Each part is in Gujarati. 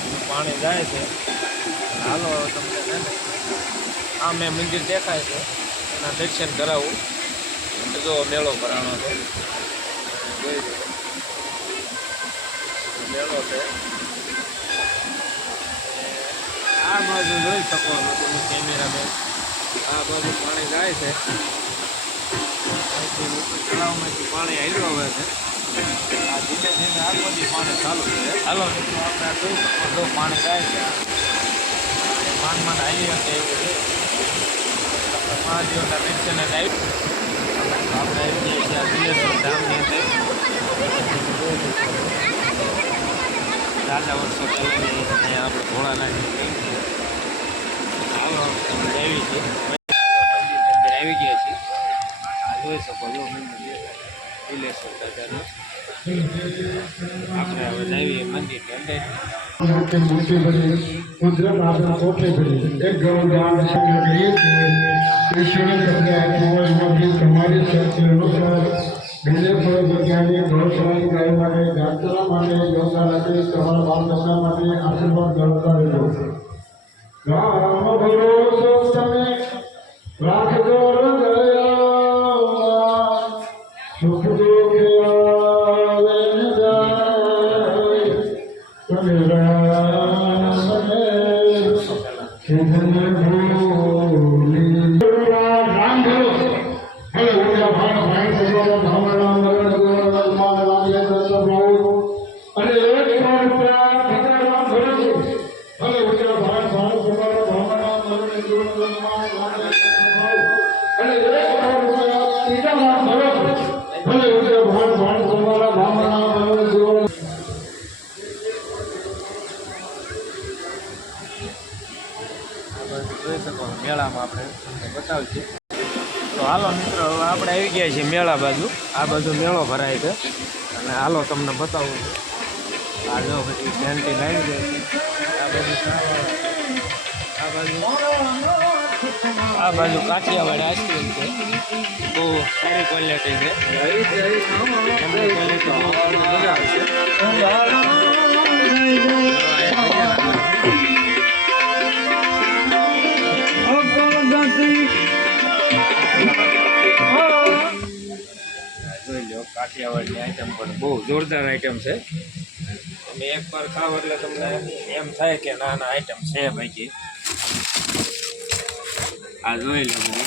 ફીટનું પાણી જાય છે. હાલો તમને છે ને આ મેં મંદિર દેખાય છે એના દર્શન કરાવું. જો મેળો ભરાણો છે, જોઈ મેળો છે. આ બાજુ જોઈ શકો છો તમે કેમેરામેન, આ બાજુ પાણી જાય છે. તળાવમાંથી પાણી આવ્યું આવે છે. આ ધીમે ધીમે આ બધી પાણી ચાલુ છે. હાલો મિત્રો આપણે જોઈ શકો છો પાણી જાય છે. માન આવી શકે એવું છે. મહાદેવના દર્શન આવી આપણે આવી જઈએ છીએ આ દિલેશ્વર ધામની અંદર. દાદા વર્ષો પહેલાંની અહીંયા આપણે ભોળાનાથની ટીમ છે. હાલો આવી છે મંદિર આવી ગયા છીએ. આ જોઈ શકો છો મંદિર દિલેશ્વર દાદાનું. આપણે હવે જાવીએ મંદિરની અંદર. कुदरत आपने कोठे पड़ी एक गौदान संग्रहित ईश्वर के हमारी शक्ति अनुसार मेरे पर वैज्ञानिक गौशाला गाय मारे यात्रा मारे योगा लगे सवाल बाल करना मारे आशीर्वाद करता रहो राम भरोसा समय राख दो दया सुख दुख आवे न जाए तुम्हें જોઈ શકો મેળામાં આપણે તમને બતાવીએ. તો હાલો મિત્રો હવે આપણે આવી ગયા છીએ મેળા બાજુ. આ બાજુ મેળો ભરાય છે અને હાલો તમને બતાવું છું. આ જો બધી પેન્ટિંગ આવી જાય છે. આ બાજુ કાઠિયાવાડ આઈસ્ક્રીમ છે. બહુ સારી ક્વોલિટી છે. એમની ક્વોલિટી બહુ મજા આવશે. જોઈ લો કાઠિયાવાડની આઈટમ પણ બહુ જોરદાર આઈટમ છે. તમે એક વાર ખાવ એટલે તમને એમ થાય કે ના ના આઈટમ છે ભાઈ. આ જોઈ લો બધી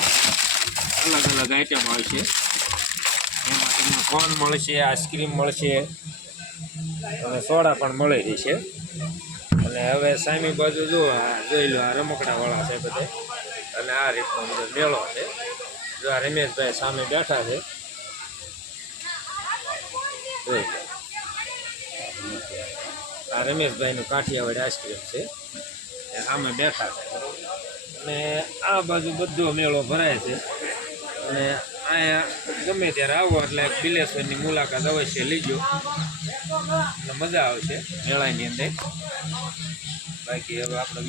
અલગ અલગ આઈટમ આવશે. એમાં તમને કોન મળશે, આઈસ્ક્રીમ મળશે અને સોડા પણ મળી રહેશે. અને હવે સામી બાજુ જો જોઈ લો આ રમકડાવાળા છે બધે. અને આ રીતનો બધો મેળો છે. જો આ રમેશભાઈ સામે બેઠા છે. આ રમેશભાઈનું કાઠિયાવાડ આઈસ્ક્રીમ છે. સામે બેઠા છે. અને આ બાજુ બધો મેળો ભરાય છે. અને અહીંયા ગમે ત્યારે આવો એટલે બિલેશ્વરની મુલાકાત અવશ્ય લીજો અને મજા આવશે મેળાની અંદર. બાકી હવે આપણે